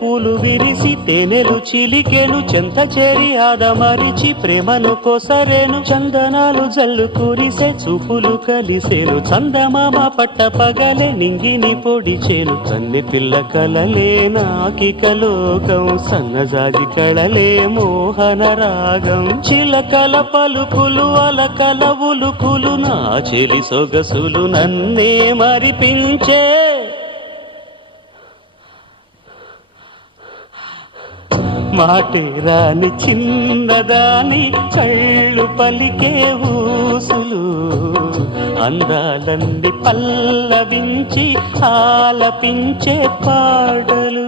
పూలు విరిసి తేనెలు చిలికెను చెంత చేరి ఆదమరిచి ప్రేమను కోసరేను చందనాలు జల్లు కురిసే చూపులు కలిసేను చందమామ పట్ట పగలే నింగిని పొడిచేను కన్నె పిల్ల కలలే నాకిక లోకం సన్నజాజి కళలే మోహన రాగం చిలకల పలుకులు అలకల ఉలుకులు నా చెలి సొగసులు నన్నే మరిపించే మాటే రాని చిన్నదాని కళ్ళు పలికే ఊసులు అందాలన్నీ పల్లవించి ఆలపించే పాటలు